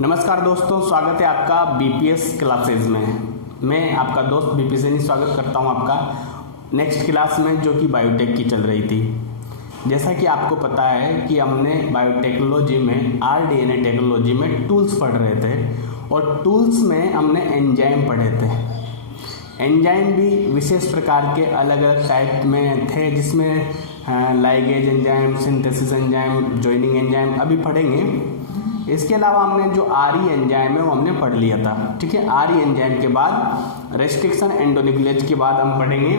नमस्कार दोस्तों, स्वागत है आपका बीपीएस क्लासेज में। मैं आपका दोस्त बीपी से स्वागत करता हूं आपका नेक्स्ट क्लास में, जो कि बायोटेक की चल रही थी। जैसा कि आपको पता है कि हमने बायोटेक्नोलॉजी में आरडीएनए टेक्नोलॉजी में टूल्स पढ़ रहे थे और टूल्स में हमने एंजाइम पढ़े थे। एंजाइम भी विशेष प्रकार के अलग अलग टाइप में थे, जिसमें ligase enzyme, synthesis enzyme, joining enzyme अभी पढ़ेंगे। इसके अलावा हमने जो आरई एंजाइम है वो हमने पढ़ लिया था। ठीक है, आरई एंजाइम के बाद रेस्ट्रिक्शन एंडोन्यूक्लियेज के बाद हम पढ़ेंगे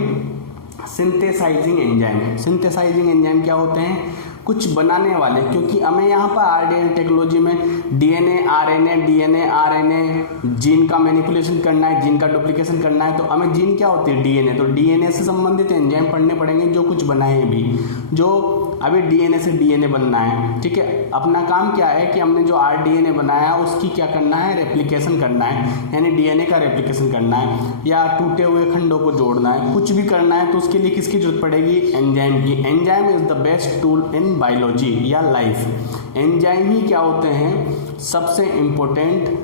सिंथेसाइजिंग एंजाइम। सिंथेसाइजिंग एंजाइम क्या होते हैं? कुछ बनाने वाले, क्योंकि हमें यहाँ पर आरडीएनए टेक्नोलॉजी में डीएनए आरएनए जीन का मैनिपुलेशन करना है, जीन का डुप्लीकेशन करना है। तो हमें जीन क्या होती है? डीएनए। तो डीएनए से संबंधित एंजाइम पढ़ने पड़ेंगे, जो कुछ बनाए हैं भी, जो अभी डीएनए से डीएनए बनना है। ठीक है, अपना काम क्या है कि हमने जो आरडीएनए बनाया उसकी क्या करना है? रेप्लिकेशन करना है, यानी डीएनए का रेप्लिकेशन करना है या टूटे हुए खंडों को जोड़ना है, कुछ भी करना है। तो उसके लिए किसकी जरूरत पड़ेगी? एंजाइम की। Enzyme is the best tool in biology या लाइफ। एंजाइम ही क्या होते हैं? सबसे इम्पोर्टेंट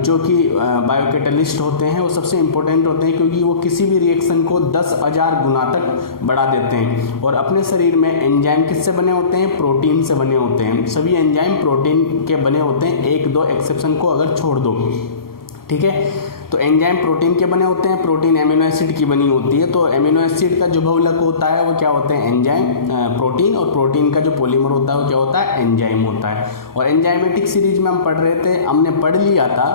जो कि बायोकैटलिस्ट होते हैं, वो सबसे इम्पोर्टेंट होते हैं, क्योंकि वो किसी भी रिएक्शन को 10,000 गुना तक बढ़ा देते हैं। और अपने शरीर में एंजाइम किससे बने होते हैं? प्रोटीन से बने होते हैं। सभी एंजाइम प्रोटीन के बने होते हैं, एक दो एक्सेप्शन को अगर छोड़ दो। ठीक है, तो एंजाइम प्रोटीन के बने होते हैं, प्रोटीन एमिनो एसिड की बनी होती है। तो एमिनो एसिड का जो बहुलक होता है वो क्या होते हैं? Enzyme, protein. और प्रोटीन का जो पॉलीमर होता है वो क्या होता है? एंजाइम होता है। और एंजाइमेटिक सीरीज में हम पढ़ रहे थे, हमने पढ़ लिया था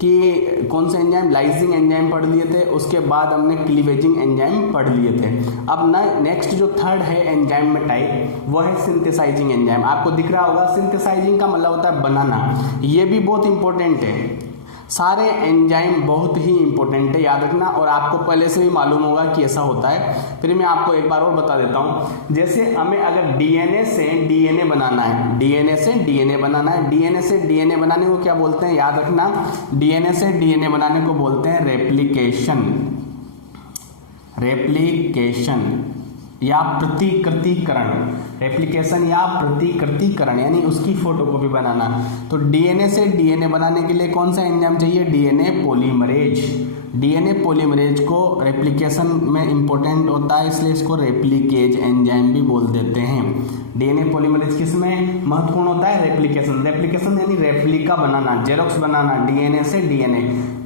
कि कौन से एंजाइम? लाइजिंग एंजाइम पढ़ लिए थे, उसके बाद हमने क्लीवेजिंग एंजाइम पढ़ लिए थे। अब नेक्स्ट जो थर्ड है एंजाइम में टाइप, वो है सिंथेसाइजिंग एंजाइम। आपको दिख रहा होगा, सिंथेसाइजिंग का मतलब होता है बनाना। ये भी बहुत इंपॉर्टेंट है। सारे एंजाइम बहुत ही इंपॉर्टेंट है, याद रखना। और आपको पहले से भी मालूम होगा कि ऐसा होता है, फिर मैं आपको एक बार और बता देता हूं। जैसे हमें अगर डीएनए से डीएनए बनाना है, डीएनए से डीएनए बनाना है, डीएनए से डीएनए बनाने को क्या बोलते हैं? याद रखना, डीएनए से डीएनए बनाने को बोलते हैं रेप्लिकेशन। रेप्लिकेशन या प्रतिकृतिकरण। रेप्लिकेशन या प्रतिकृतिकरण, यानी उसकी फोटोकॉपी बनाना। तो डीएनए से डीएनए बनाने के लिए कौन सा एंजाइम चाहिए? DNA polymerase. डीएनए पॉलीमरेज को रेप्लिकेशन में इंपॉर्टेंट होता है, इसलिए इसको रेप्लिकेज एंजाइम भी बोल देते हैं। डीएनए पॉलीमरेज किस में महत्वपूर्ण होता है? रेप्लिकेशन। रेप्लिकेशन यानी रेप्लिका बनाना, जेरोक्स बनाना, डीएनए से डीएनए।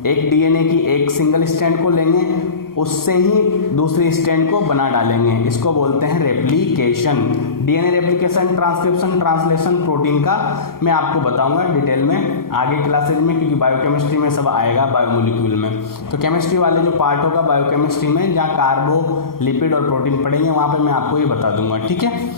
एक डीएनए की एक सिंगल स्ट्रैंड को लेंगे, उससे ही दूसरी स्ट्रैंड को बना डालेंगे, इसको बोलते हैं replication. DNA replication, transcription, translation protein का मैं आपको बताऊंगा डिटेल में आगे क्लासेज में, क्योंकि बायोकेमिस्ट्री में सब आएगा बायोमोलिक्यूल में। तो केमिस्ट्री वाले जो पार्ट होगा बायोकेमिस्ट्री में, जहाँ कार्बो, लिपिड और प्रोटीन पढ़ेंगे, वहाँ पर मैं आपको ये बता दूंगा। ठीक है,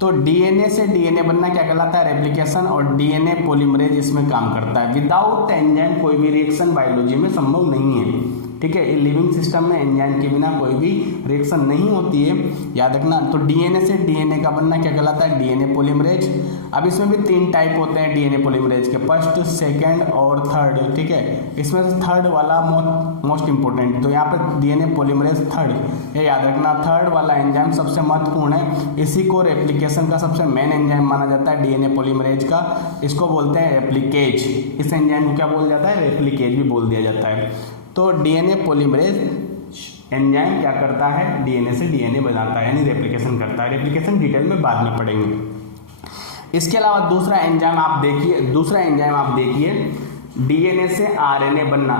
तो डीएनए से डीएनए बनना क्या कहलाता है? रेप्लिकेशन। और डीएनए पॉलीमरेज इसमें काम करता है। विदाउट एंजाइम कोई भी रिएक्शन बायोलॉजी में संभव नहीं है। ठीक है, लिविंग सिस्टम में एंजाइम के बिना कोई भी रिएक्शन नहीं होती है, याद रखना। तो डीएनए से डीएनए का बनना क्या कहलाता है? DNA polymerase. अब इसमें भी 3 टाइप होते हैं डीएनए पॉलीमरेज के, फर्स्ट, सेकंड और थर्ड। ठीक है, इसमें से थर्ड वाला मोस्ट इंपॉर्टेंट। तो यहाँ पे डीएनए पॉलीमरेज थर्ड, ये याद रखना। थर्ड वाला एंजाइम सबसे महत्वपूर्ण है, इसी को रेप्लिकेशन का सबसे मेन एंजाइम माना जाता है, डीएनए पॉलीमरेज का। इसको बोलते हैं रेप्लिकेज। इस एंजाइम को क्या बोल जाता है? रेप्लिकेज भी बोल दिया जाता है। तो डीएनए पॉलीमरेज एंजाइम क्या करता है? डीएनए से डीएनए बनाता है, यानी रेप्लिकेशन करता है। रेप्लिकेशन डिटेल में बाद में पढ़ेंगे। इसके अलावा दूसरा एंजाइम आप देखिए, डीएनए से आरएनए बनना।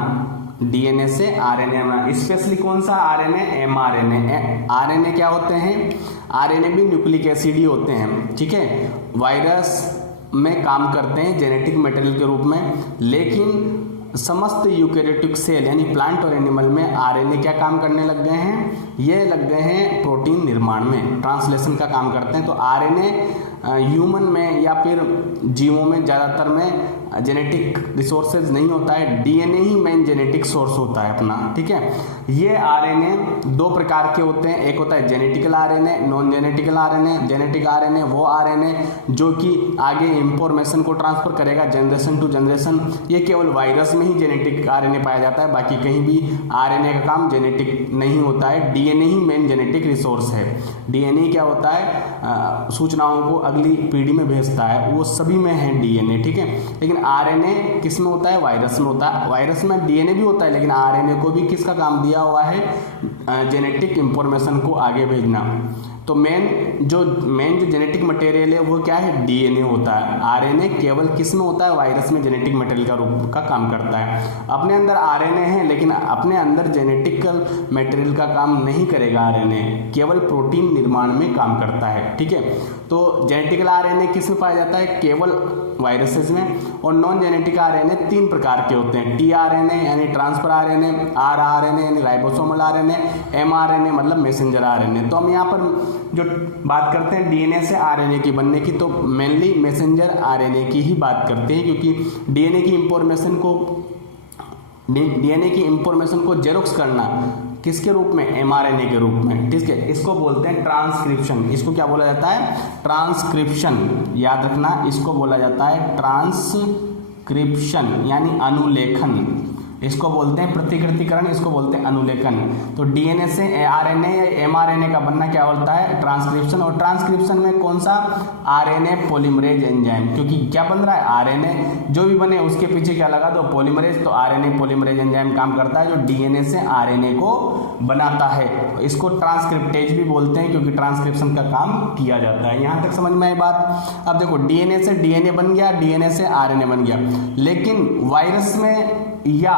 डीएनए से आरएनए बनना, स्पेशली कौन सा आरएनए? एमआरएनए। आरएनए क्या होते हैं? आरएनए भी न्यूक्लिक एसिड ही होते हैं। ठीक है, वायरस में काम करते हैं जेनेटिक मटेरियल के रूप में, लेकिन समस्त यूकैरियोटिक सेल यानी प्लांट और एनिमल में आरएनए क्या काम करने लग गए हैं? ये लग गए हैं प्रोटीन निर्माण में, ट्रांसलेशन का काम करते हैं। तो आरएनए ह्यूमन में या फिर जीवों में ज़्यादातर में जेनेटिक रिसोर्सेज नहीं होता है, डीएनए ही मेन जेनेटिक सोर्स होता है अपना, ठीक है। ये आरएनए दो प्रकार के होते हैं, एक होता है genetical RNA, non genetical RNA. Genetic RNA वो आरएनए जो कि आगे इंफॉर्मेशन को ट्रांसफर करेगा जनरेशन टू जनरेशन। ये केवल वायरस में ही जेनेटिक आरएनए पाया जाता है, बाकी कहीं भी आरएनए का काम जेनेटिक नहीं होता है। डीएनए ही मेन जेनेटिक रिसोर्स है। डीएनए क्या होता है, सूचनाओं को अगली पीढ़ी में भेजता है, वो सभी में है डीएनए, ठीक है। लेकिन आरएनए किस में होता है, वायरस में होता है। वायरस में डीएनए भी होता है, लेकिन आरएनए को भी किसका काम दिया हुआ है, जेनेटिक इंफॉर्मेशन को आगे भेजना। तो मेन जो जेनेटिक मटेरियल है वो क्या है, डीएनए होता है। आरएनए केवल किस में होता है, वायरस में जेनेटिक मटेरियल का रूप का काम करता है। अपने अंदर आरएनए है, लेकिन अपने अंदर जेनेटिकल मटेरियल का काम नहीं करेगा। आरएनए केवल प्रोटीन निर्माण में काम करता है, ठीक है। तो जेनेटिकल आरएनए किस में पाया जाता है, केवल वायरसेस में। और नॉन जेनेटिक आरएनए 3 प्रकार के होते हैं, टीआरएनए यानी ट्रांसफर आरएनए, आरआरएनए यानी राइबोसोमल आरएनए, एमआरएनए मतलब मैसेंजर आरएनए। तो हम यहाँ पर जो बात करते हैं डीएनए से आरएनए की बनने की, तो मेनली मैसेंजर आरएनए की ही बात करते हैं, क्योंकि डीएनए की इंफॉर्मेशन को जेरोक्स करना किसके रूप में, एमआरएनए के रूप में, ठीक है। इसको बोलते हैं ट्रांसक्रिप्शन। इसको क्या बोला जाता है, ट्रांसक्रिप्शन। याद रखना, इसको बोला जाता है ट्रांसक्रिप्शन यानी अनुलेखन। इसको बोलते हैं प्रतिकृतिकरण, इसको बोलते हैं अनुलेखन। तो डीएनए से आरएनए या एमआरएनए का बनना क्या होता है, ट्रांसक्रिप्शन। और ट्रांसक्रिप्शन में कौन सा, आरएनए पॉलीमरेज एंजाइम, क्योंकि क्या बन रहा है, आरएनए जो भी बने उसके पीछे क्या लगा दो, पॉलीमरेज। तो आरएनए पॉलीमरेज एंजाइम काम करता है जो डीएनए से आरएनए को बनाता है। इसको ट्रांसक्रिप्टेज भी बोलते हैं, क्योंकि ट्रांसक्रिप्शन का काम किया जाता है। यहाँ तक समझ में आई बात। अब देखो, डीएनए से डीएनए बन गया, डीएनए से आरएनए बन गया, लेकिन वायरस में या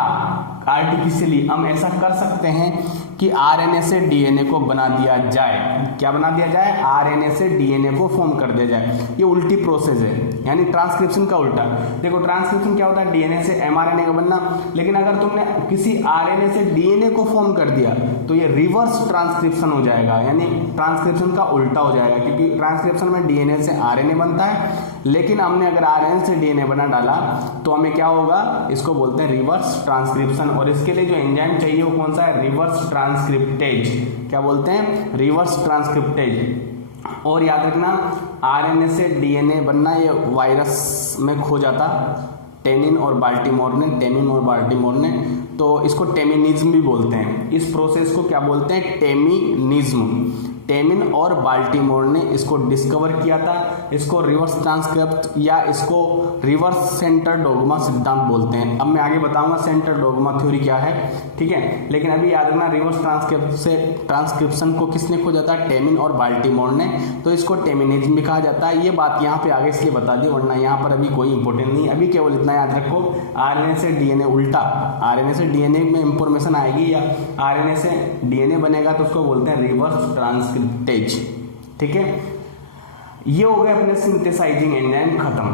आर्टिफिशियली हम ऐसा कर सकते हैं कि आरएनए से डीएनए को बना दिया जाए। क्या बना दिया जाए, आरएनए से डीएनए को फॉर्म कर दिया जाए। ये उल्टी प्रोसेस है, यानी ट्रांसक्रिप्शन का उल्टा। देखो, ट्रांसक्रिप्शन क्या होता है, डीएनए से एमआरएनए का बनना। लेकिन अगर तुमने किसी आरएनए से डीएनए को फॉर्म कर दिया तो ये रिवर्स ट्रांसक्रिप्शन हो जाएगा, यानी ट्रांसक्रिप्शन का उल्टा हो जाएगा। क्योंकि ट्रांसक्रिप्शन में डीएनए से आरएनए बनता है, लेकिन हमने अगर आरएनए से डीएनए बना डाला तो हमें क्या होगा, इसको बोलते हैं रिवर्स ट्रांसक्रिप्शन। और इसके लिए जो एंजाइम चाहिए वो कौन सा है, रिवर्स ट्रांसक्रिप्टेज। क्या बोलते हैं, रिवर्स ट्रांसक्रिप्टेज। और याद रखना, आरएनए से डीएनए बनना ये वायरस में खो जाता, टेनिन और बाल्टीमोर ने। तो इसको टेमिनिज्म भी बोलते हैं। इस प्रोसेस को क्या बोलते हैं, टेमिनिज्म। टेमिन और बाल्टीमोर ने इसको डिस्कवर किया था। इसको रिवर्स ट्रांसक्रिप्ट या इसको रिवर्स सेंटर डोग्मा सिद्धांत बोलते हैं। अब मैं आगे बताऊंगा सेंटर डोग्मा थ्योरी क्या है, ठीक है। लेकिन अभी याद रखना, रिवर्स ट्रांसक्रिप्शन को किसने खोजा था, टेमिन और बाल्टीमोर ने। तो इसको टेमिनिज्म भी कहा जाता है। ये बात यहाँ पे आगे इसलिए बता दी, वरना यहाँ पर अभी कोई इंपॉर्टेंट नहीं। अभी केवल इतना याद रखो, आरएनए से डीएनए उल्टा, आरएनए से डीएनए में इंफॉर्मेशन आएगी या आरएनए से डीएनए बनेगा, तो उसको बोलते हैं रिवर्स ट्रांसक्रिप्टेज, ठीक है। ये हो गए अपने सिंथेसाइजिंग एंजाइम खत्म।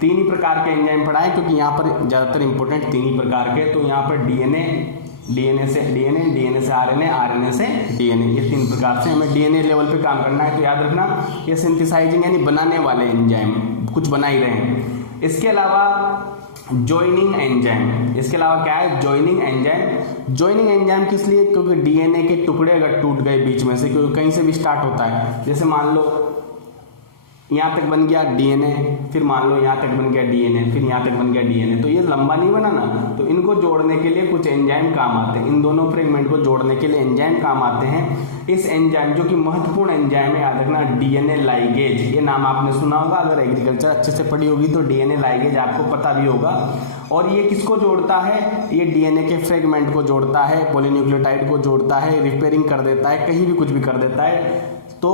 3 ही प्रकार के एंजाइम पढ़ा है, क्योंकि यहाँ पर ज़्यादातर इंपॉर्टेंट 3 ही प्रकार के। तो यहाँ पर डीएनए से डीएनए, डीएनए से आरएनए, आरएनए से डीएनए, ये 3 प्रकार से हमें डीएनए लेवल पे काम करना है। तो याद रखना, ये सिंथेसाइजिंग यानी बनाने वाले एंजाइम कुछ बना ही रहे हैं। इसके अलावा जॉइनिंग एंजाइम, इसके अलावा क्या है, जॉइनिंग एंजाइम। जॉइनिंग एंजाइम किस लिए, क्योंकि डीएनए के टुकड़े अगर टूट गए बीच में से, क्योंकि कहीं से भी स्टार्ट होता है, जैसे मान लो यहाँ तक बन गया डीएनए, फिर मान लो यहाँ तक बन गया डीएनए, फिर यहाँ तक बन गया डीएनए, तो ये लंबा नहीं बना ना। तो इनको जोड़ने के लिए कुछ एंजाइम काम आते हैं। इन दोनों फ्रेगमेंट को जोड़ने के लिए एंजाइम काम आते हैं। इस एंजाइम जो कि महत्वपूर्ण एंजाइम है, याद रखना, डीएनए लाइगेज। ये नाम आपने सुना होगा, अगर एग्रीकल्चर अच्छे से पढ़ी होगी तो डीएनए लाइगेज आपको पता भी होगा। और ये किसको जोड़ता है, ये डीएनए के फ्रेगमेंट को जोड़ता है, पॉलीन्यूक्लियोटाइड को जोड़ता है, रिपेयरिंग कर देता है, कहीं भी कुछ भी कर देता है। तो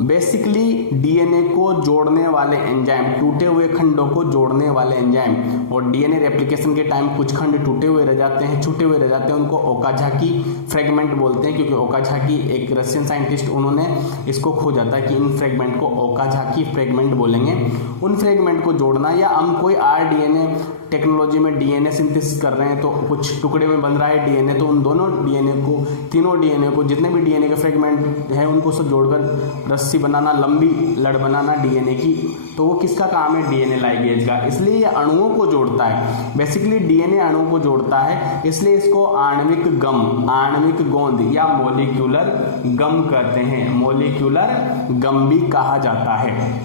बेसिकली डीएनए को जोड़ने वाले एंजाइम, टूटे हुए खंडों को जोड़ने वाले एंजाइम। और डीएनए रेप्लिकेशन के टाइम कुछ खंड टूटे हुए रह जाते हैं, छूटे हुए रह जाते हैं, उनको ओकाजाकी फ्रेगमेंट बोलते हैं। क्योंकि ओकाजाकी एक रशियन साइंटिस्ट, उन्होंने इसको खोजा था कि इन फ्रेगमेंट को ओकाजाकी फ्रेगमेंट बोलेंगे। उन फ्रेगमेंट को जोड़ना, या हम कोई आरडीएनए टेक्नोलॉजी में डीएनए सिंथेसिस कर रहे हैं, तो कुछ टुकड़े में बन रहा है डीएनए, तो उन दोनों डीएनए को, तीनों डीएनए को, जितने भी डीएनए के फ्रेगमेंट हैं उनको सब जोड़कर रस्सी बनाना, लंबी लड़ बनाना डीएनए की, तो वो किसका काम है? डीएनए लाइगेज का। इसलिए ये अणुओं को जोड़ता है, बेसिकली डीएनए अणुओं को जोड़ता है, इसलिए इसको आणविक गम, आणविक गोंद या मॉलिक्यूलर गम कहते हैं, मॉलिक्यूलर गम भी कहा जाता है।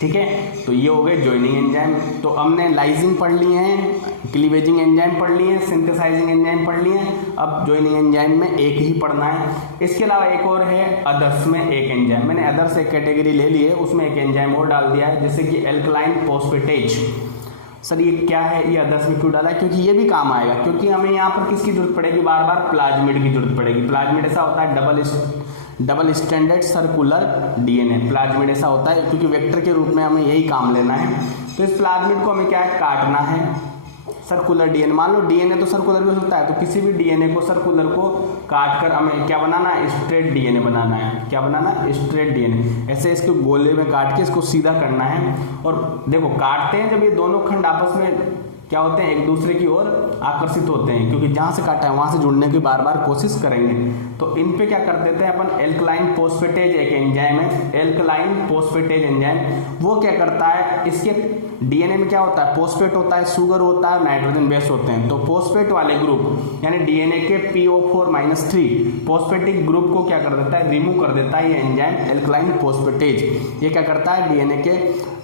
ठीक है, तो ये हो गए जॉइनिंग एंजाइम। तो हमने लाइजिंग पढ़ लिए हैं, क्लीवेजिंग एंजाइम पढ़ लिए हैं, सिंथेसाइजिंग एंजाइम पढ़ लिए हैं, अब जॉइनिंग एंजाइम में एक ही पढ़ना है। इसके अलावा एक और है अदर्स में एक एंजाइम, मैंने अदर्स एक कैटेगरी ले ली है, उसमें एक एंजाइम और डाल दिया है, जैसे कि एल्कलाइन फोस्फेटेज। सर ये क्या है, ये अदर्स में क्यों डाला है? क्योंकि ये भी काम आएगा, क्योंकि हमें यहाँ पर किसकी जरूरत पड़ेगी? बार बार प्लाज्मिड की जरूरत पड़ेगी। प्लाज्मिड ऐसा होता है double standard circular DNA, plasmid ऐसा होता है, क्योंकि वेक्टर के रूप में हमें यही काम लेना है। तो इस प्लाज्मिड को हमें क्या है? काटना है। सर्कुलर डीएनए, मान लो डीएनए तो सर्कुलर भी हो सकता है, तो किसी भी डीएनए को सर्कुलर को काट कर हमें क्या बनाना है? स्ट्रेट डीएनए बनाना है। क्या बनाना है? Straight DNA. ऐसे इसको गोले में काट के इसको सीधा करना है। और देखो काटते हैं जब ये दोनों खंड आपस में क्या होते हैं? एक दूसरे की ओर आकर्षित होते हैं, क्योंकि जहां से काटा है वहां से जुड़ने की बार बार कोशिश करेंगे। तो इन पे क्या कर देते हैं अपन? एल्कलाइन फोस्फेटेज एक एंजाइम है, एल्कलाइन फोस्फेटेज एंजाइम। वो क्या करता है? इसके डीएनए में क्या होता है? फोस्फेट होता है, शुगर होता है, नाइट्रोजन बेस होते हैं। तो फोस्फेट वाले ग्रुप यानी डीएनए के PO4-3 फोस्फेटिक ग्रुप को क्या कर देता है? रिमूव कर देता है ये एंजाइम एल्कलाइन फोस्फेटेज। ये क्या करता है? डीएनए के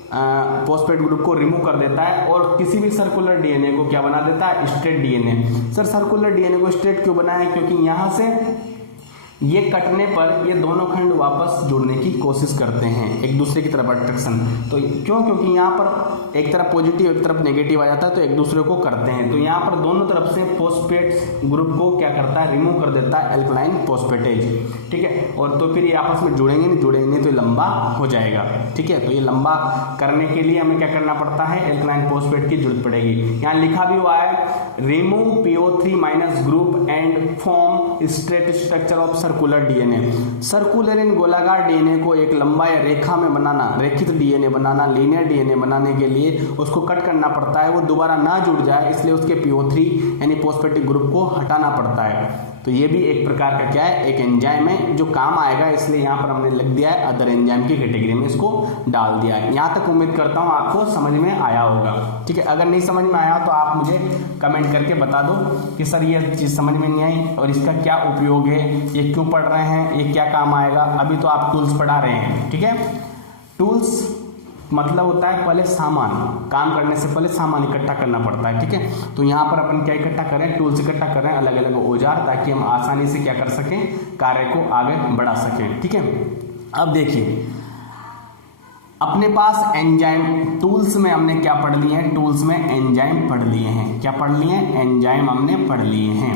फोस्फेट ग्रुप को रिमूव कर देता है और किसी भी सर्कुलर डीएनए को क्या बना देता है? Straight DNA. Sir circular DNA को स्ट्रेट क्यों बनाया है? क्योंकि यहां से ये कटने पर ये दोनों खंड वापस जुड़ने की कोशिश करते हैं, एक दूसरे की तरफ अट्रैक्शन। तो क्यों? क्योंकि यहाँ पर एक तरफ पॉजिटिव एक तरफ नेगेटिव आ जाता है, तो एक दूसरे को करते हैं। तो यहाँ पर दोनों तरफ से फोस्फेट ग्रुप को क्या करता है? रिमूव कर देता है एल्कलाइन फोस्फेटेज। ठीक है, और तो फिर ये आपस में जुड़ेंगे नहीं तो ये लंबा हो जाएगा। ठीक है, तो ये लंबा करने के लिए हमें क्या करना पड़ता है? एल्कलाइन फोस्फेट की जरूरत पड़ेगी। यहाँ लिखा भी हुआ है remove PO3- group and form straight structure of circular DNA. Circular in गोलाकार डीएनए को एक लंबा या रेखा में बनाना, रेखित डीएनए बनाना, लीनियर डीएनए बनाने के लिए उसको कट करना पड़ता है, वो दोबारा ना जुड़ जाए, इसलिए उसके PO3 यानी फोस्फेटिक ग्रुप को हटाना पड़ता है। तो ये भी एक प्रकार का क्या है? एक एंजाइम है जो काम आएगा, इसलिए यहाँ पर हमने लिख दिया है अदर एंजाइम की कैटेगरी में इसको डाल दिया है। यहाँ तक उम्मीद करता हूँ आपको समझ में आया होगा। ठीक है, अगर नहीं समझ में आया तो आप मुझे कमेंट करके बता दो कि सर ये चीज़ समझ में नहीं आई और इसका क्या उपयोग है, ये क्यों पढ़ रहे हैं, ये क्या काम आएगा। अभी तो आप टूल्स पढ़ा रहे हैं। ठीक है, टूल्स मतलब होता है पहले सामान, काम करने से पहले सामान इकट्ठा करना पड़ता है। ठीक है, तो यहाँ पर अपन क्या इकट्ठा करें? टूल्स इकट्ठा करें, अलग अलग औजार, ताकि हम आसानी से क्या कर सकें? कार्य को आगे बढ़ा सकें। ठीक है, अब देखिए अपने पास एंजाइम, टूल्स में हमने क्या पढ़ लिए हैं? टूल्स में एंजाइम पढ़ लिए हैं। क्या पढ़ लिए हैं? एंजाइम हमने पढ़ लिए हैं।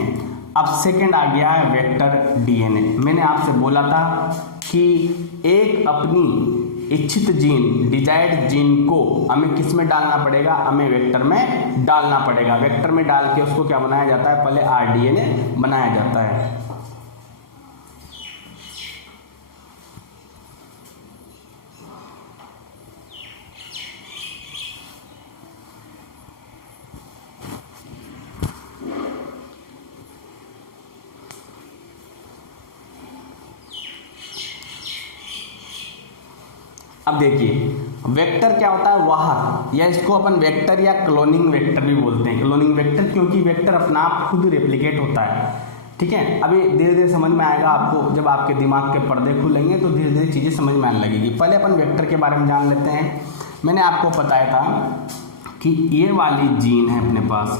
अब सेकंड आ गया है वेक्टर डीएनए। मैंने आपसे बोला था कि एक अपनी इच्छित जीन, डिजायर्ड जीन को हमें किस में डालना पड़ेगा? हमें वेक्टर में डालना पड़ेगा। वेक्टर में डाल के उसको क्या बनाया जाता है? पहले आरडीएनए बनाया जाता है। अब देखिए वेक्टर क्या होता है? वाहक, या इसको अपन वेक्टर या क्लोनिंग वेक्टर भी बोलते हैं। क्लोनिंग वेक्टर क्योंकि वेक्टर अपना आप खुद रेप्लिकेट होता है। ठीक है, अभी धीरे धीरे समझ में आएगा आपको, जब आपके दिमाग के पर्दे खुलेंगे तो धीरे धीरे चीज़ें समझ में आने लगेगी। पहले अपन वेक्टर के बारे में जान लेते हैं। मैंने आपको बताया था कि ये वाली जीन है अपने पास,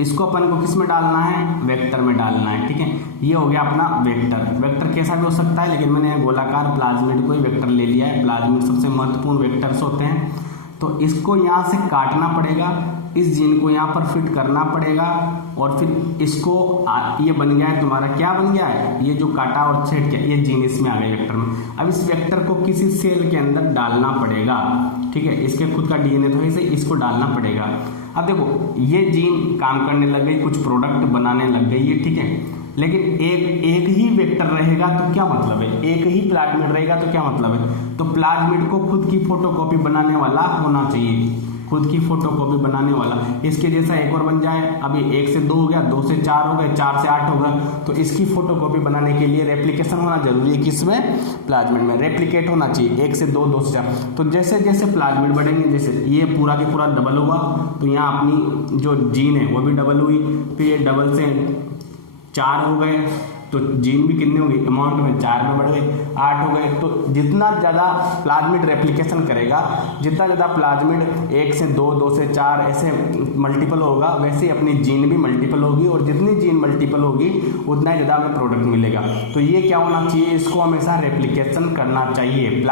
इसको अपन को किस में डालना है? वेक्टर में डालना है। ठीक है, ये हो गया अपना वेक्टर। वेक्टर कैसा भी हो सकता है, लेकिन मैंने गोलाकार प्लाज्मिड को ही वेक्टर ले लिया है। प्लाज्मिड सबसे महत्वपूर्ण वेक्टर्स होते हैं। तो इसको यहाँ से काटना पड़ेगा, इस जीन को यहाँ पर फिट करना पड़ेगा और फिर इसको ये बन गया है तुम्हारा, क्या बन गया है? ये जो काटा और छेद किया, ये जीन इसमें आ गया वेक्टर में। अब इस वेक्टर को किसी सेल के अंदर डालना पड़ेगा। ठीक है, इसके खुद का डीएनए तो इसे इसको डालना पड़ेगा। अब देखो ये जीन काम करने लग गई, कुछ प्रोडक्ट बनाने लग गई है। ठीक है, लेकिन एक ही वेक्टर रहेगा तो क्या मतलब है? एक ही प्लाज्मिड रहेगा तो क्या मतलब है? तो प्लाज्मिड को खुद की फोटोकॉपी बनाने वाला होना चाहिए। खुद की फोटोकॉपी बनाने वाला। इसके जैसा एक और बन जाए, अभी 1 से 2 हो गया, 2 से 4 हो गए, 4 से 8 होगा, तो इसकी फोटोकॉपी बनाने के लिए रेप्लिकेशन होना जरूरी है। किसमें? प्लाज्मिड में रेप्लिकेट होना चाहिए। 1 से 2, 2 से 4। तो जैसे जैसे प्लाज्मिड बढ़ेंगे, जैसे ये पूरा के पूरा डबल होगा, तो यहाँ अपनी जो जीन है वो भी डबल हुई, फिर ये डबल से 4 हो गए, तो जीन भी कितने होंगे? अमाउंट में 4 में बढ़ गए, 8 हो गए। तो जितना ज़्यादा प्लाज्मिड रेप्लिकेशन करेगा, जितना ज़्यादा प्लाज्मिड 1 से 2, 2 से 4 ऐसे मल्टीपल होगा, वैसे ही अपनी जीन भी मल्टीपल होगी, और जितनी जीन मल्टीपल होगी उतना ही ज़्यादा हमें प्रोडक्ट मिलेगा। तो ये क्या होना चाहिए? इसको हमेशा रेप्लिकेशन करना चाहिए।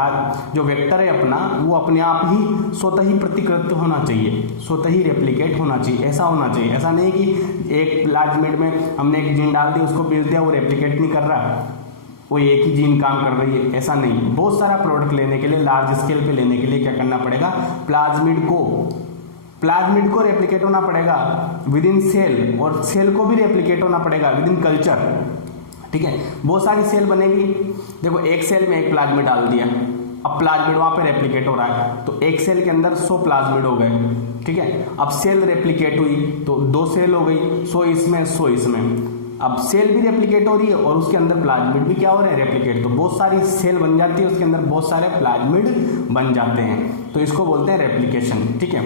जो वेक्टर है अपना, वो अपने आप ही स्वतः ही प्रतिकृत होना चाहिए, स्वतः ही रेप्लिकेट होना चाहिए, ऐसा होना चाहिए। ऐसा नहीं कि एक प्लाज्मिड में हमने एक जीन डाल दी, उसको बेच दिया, वो रेप्लिकेट नहीं कर रहा, वो एक ही जीन काम कर रही है, ऐसा नहीं। बहुत सारा प्रोडक्ट लेने के लिए, लार्ज स्केल पे लेने के लिए क्या करना पड़ेगा? प्लाज्मिड को रेप्लिकेट होना पड़ेगा विद इन सेल, और सेल को भी रेप्लिकेट होना पड़ेगा विद इन कल्चर। ठीक है, बहुत सारी सेल बनेगी। देखो, एक सेल में एक प्लाज्मिड डाल दिया, अब प्लाज्मिड वहां पे रेप्लिकेट हो रहा है, तो एक सेल के अंदर 100 प्लाज्मिड हो गए। ठीक है, अब सेल रेप्लिकेट हुई तो 2 सेल हो गई, 100 इसमें 100 इसमें। अब सेल भी रेप्लिकेट हो रही है और उसके अंदर प्लाज्मिड भी क्या हो रहे हैं? रेप्लिकेट। तो बहुत सारी सेल बन जाती है, उसके अंदर बहुत सारे प्लाज्मिड बन जाते हैं, तो इसको बोलते हैं रेप्लिकेशन। ठीक है,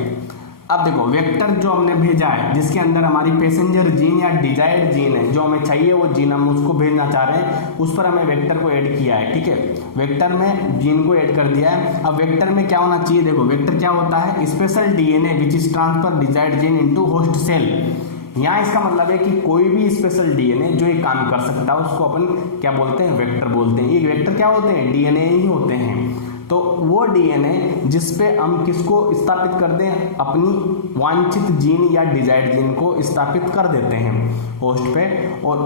अब देखो, वेक्टर जो हमने भेजा है, जिसके अंदर हमारी पैसेंजर जीन या डिजायर्ड जीन है, जो हमें चाहिए वो जीन हम उसको भेजना चाह रहे हैं, उस पर हमें वेक्टर को ऐड किया है। ठीक है, वेक्टर में जीन को ऐड कर दिया है। अब वेक्टर में क्या होना चाहिए? देखो, वेक्टर क्या होता है? Special DNA which is transfer desired gene into host cell. यहाँ इसका मतलब है कि कोई भी स्पेशल डीएनए जो ये काम कर सकता है, उसको अपन क्या बोलते हैं? वेक्टर बोलते हैं। ये वेक्टर क्या होते हैं? डीएनए ही होते हैं। तो वो डीएनए जिसपे हम किसको स्थापित कर दें? अपनी वांछित जीन या डिजायर्ड जीन को स्थापित कर देते हैं होस्ट पे। और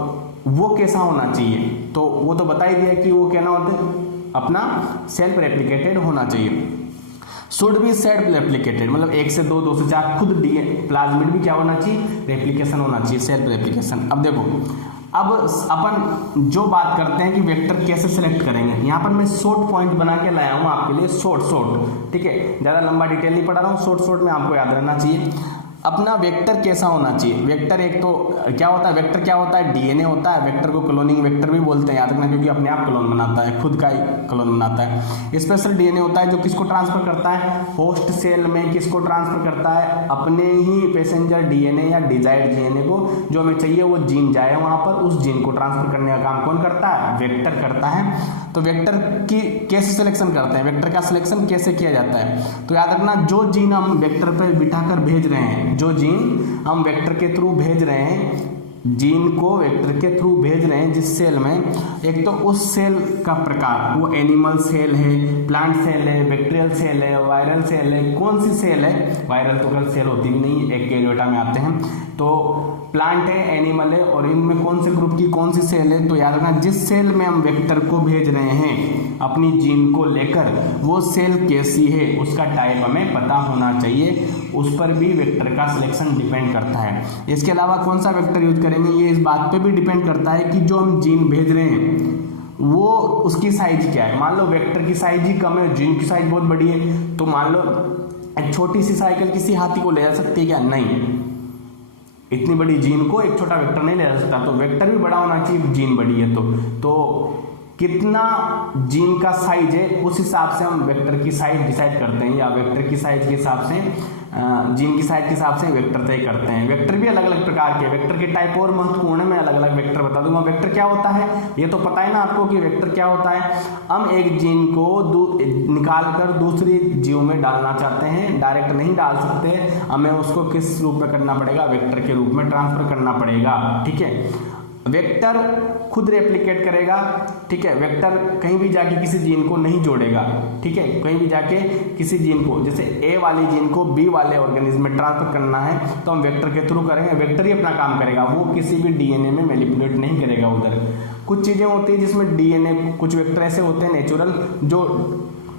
वो कैसा होना चाहिए? तो वो तो बता ही दिया कि वो क्या ना होते, अपना सेल्फ रेप्लिकेटेड होना चाहिए। शुड बी सेल्फ रेप्लिकेटेड, मतलब 1 से 2, 2 से 4, खुद प्लाज्मिड भी क्या होना चाहिए? रेप्लिकेशन होना चाहिए, सेल्फ रेप्लिकेशन। अब देखो, अब अपन जो बात करते हैं कि वेक्टर कैसे सिलेक्ट करेंगे, यहाँ पर मैं शॉर्ट पॉइंट बना के लाया हूँ आपके लिए, शॉर्ट। ठीक है, ज़्यादा लंबा डिटेल नहीं पढ़ा रहा हूँ, शॉर्ट में आपको याद रहना चाहिए। अपना वेक्टर कैसा होना चाहिए? वेक्टर एक तो क्या होता है? वेक्टर क्या होता है? डीएनए होता है। वेक्टर को क्लोनिंग वेक्टर भी बोलते हैं, याद रखना, क्योंकि अपने आप क्लोन बनाता है, खुद का ही क्लोन बनाता है। स्पेशल डीएनए होता है जो किसको ट्रांसफर करता है? होस्ट सेल में किसको ट्रांसफर करता है? अपने ही पैसेंजर डीएनए या डिजायर्ड डीएनए को, जो हमें चाहिए वो जीन जाए वहां पर, उस जीन को ट्रांसफर करने का काम कौन करता है? वेक्टर करता है। तो वेक्टर की कैसे सिलेक्शन करते हैं? वेक्टर का सिलेक्शन कैसे किया जाता है? तो याद रखना, जो जीन हम वेक्टर पर बिठाकर भेज रहे हैं, जो जीन हम वेक्टर के थ्रू भेज रहे हैं, जीन को वेक्टर के थ्रू भेज रहे हैं जिस सेल में, एक तो उस सेल का प्रकार, वो एनिमल सेल है, प्लांट सेल है, बैक्टीरियल सेल है, वायरल सेल है, कौन सी सेल है? वायरल तो कल सेल होती भी नहीं, एक कैरियोटा में आते हैं। तो प्लांट है, एनिमल है, और इनमें कौन से ग्रुप की कौन सी सेल है? तो याद रखना, जिस सेल में हम वेक्टर को भेज रहे हैं अपनी जीन को लेकर, वो सेल कैसी है उसका टाइप हमें पता होना चाहिए, उस पर भी वेक्टर का सिलेक्शन डिपेंड करता है। इसके अलावा कौन सा वेक्टर यूज करेंगे, ये इस बात पे भी डिपेंड करता है कि जो हम जीन भेज रहे हैं वो उसकी साइज क्या है। मान लो वेक्टर की साइज ही कम है, जीन की साइज बहुत बड़ी है, तो मान लो एक छोटी सी साइकिल किसी हाथी को ले जा सकती है क्या? नहीं, इतनी बड़ी जीन को एक छोटा वेक्टर नहीं ले जा सकता। तो वेक्टर भी बड़ा होना चाहिए, जीन बड़ी है तो कितना जीन का साइज है उस हिसाब से हम वेक्टर की साइज डिसाइड करते हैं, या वेक्टर की साइज के हिसाब से जीन की साइज के हिसाब से वेक्टर तय करते हैं। वेक्टर भी अलग अलग प्रकार के, वेक्टर के टाइप और महत्वपूर्ण है, मैं अलग अलग वेक्टर बता दूंगा। वेक्टर क्या होता है ये तो पता है ना आपको कि वेक्टर क्या होता है। हम एक जीन को निकाल कर दूसरी जीव में डालना चाहते हैं, डायरेक्ट नहीं डाल सकते, हमें उसको किस रूप में करना पड़ेगा? वेक्टर के रूप में ट्रांसफर करना पड़ेगा। ठीक है, वेक्टर खुद रेप्लिकेट करेगा। ठीक है, वेक्टर कहीं भी जाके किसी जीन को नहीं जोड़ेगा। ठीक है, कहीं भी जाके किसी जीन को, जैसे ए वाली जीन को बी वाले ऑर्गेनिज्म में ट्रांसफर करना है तो हम वेक्टर के थ्रू करेंगे, वेक्टर ही अपना काम करेगा, वो किसी भी डीएनए में मैनिपुलेट नहीं करेगा। उधर कुछ चीजें होती है जिसमें डीएनए, कुछ वेक्टर ऐसे होते हैं नेचुरल जो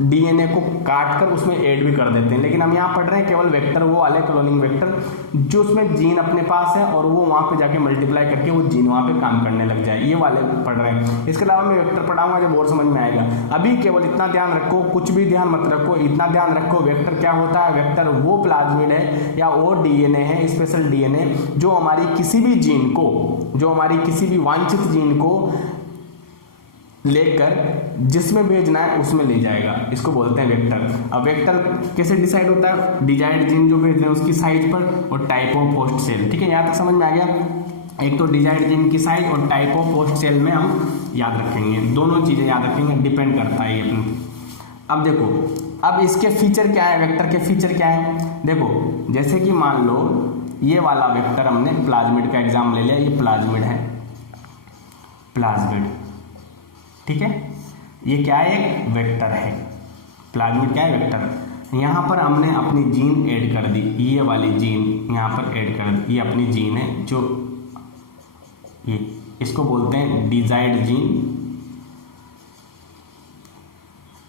डीएनए को काट कर उसमें ऐड भी कर देते हैं। लेकिन हम यहाँ पढ़ रहे हैं केवल वेक्टर वो वाले क्लोनिंग वेक्टर जो उसमें जीन अपने पास है और वो वहाँ पे जाके मल्टीप्लाई करके वो जीन वहाँ पे काम करने लग जाए, ये वाले पढ़ रहे हैं। इसके अलावा मैं वेक्टर पढ़ाऊंगा जब और समझ में आएगा। अभी केवल इतना ध्यान रखो, कुछ भी ध्यान मत रखो, इतना ध्यान रखो वेक्टर क्या होता है। वेक्टर वो प्लाज्मिड है या वो डीएनए है, स्पेशल डीएनए जो हमारी किसी भी जीन को, जो हमारी किसी भी वांछित जीन को लेकर जिसमें भेजना है उसमें ले जाएगा, इसको बोलते हैं वेक्टर। अब वेक्टर कैसे डिसाइड होता है, डिजायर्ड जीन जो भेज रहे हैं उसकी साइज पर और टाइप ऑफ होस्ट सेल। ठीक है, यहाँ तक समझ में आ गया। एक तो डिजायर्ड जीन की साइज और टाइप ऑफ होस्ट सेल में हम याद रखेंगे, दोनों चीजें याद रखेंगे, डिपेंड करता है ये अपने। अब देखो, अब इसके फीचर क्या है, वेक्टर के फीचर क्या है। देखो जैसे कि मान लो ये वाला वेक्टर हमने प्लाज्मिड का एग्जाम ले लिया, ये प्लाज्मिड है, प्लाज्मिड, ठीक है, ये क्या है, एक वेक्टर है। प्लाज्मिड क्या है, वेक्टर। यहाँ पर हमने अपनी जीन ऐड कर दी, ये वाली जीन यहाँ पर ऐड कर दी, ये अपनी जीन है जो ये, इसको बोलते हैं डिजायर्ड जीन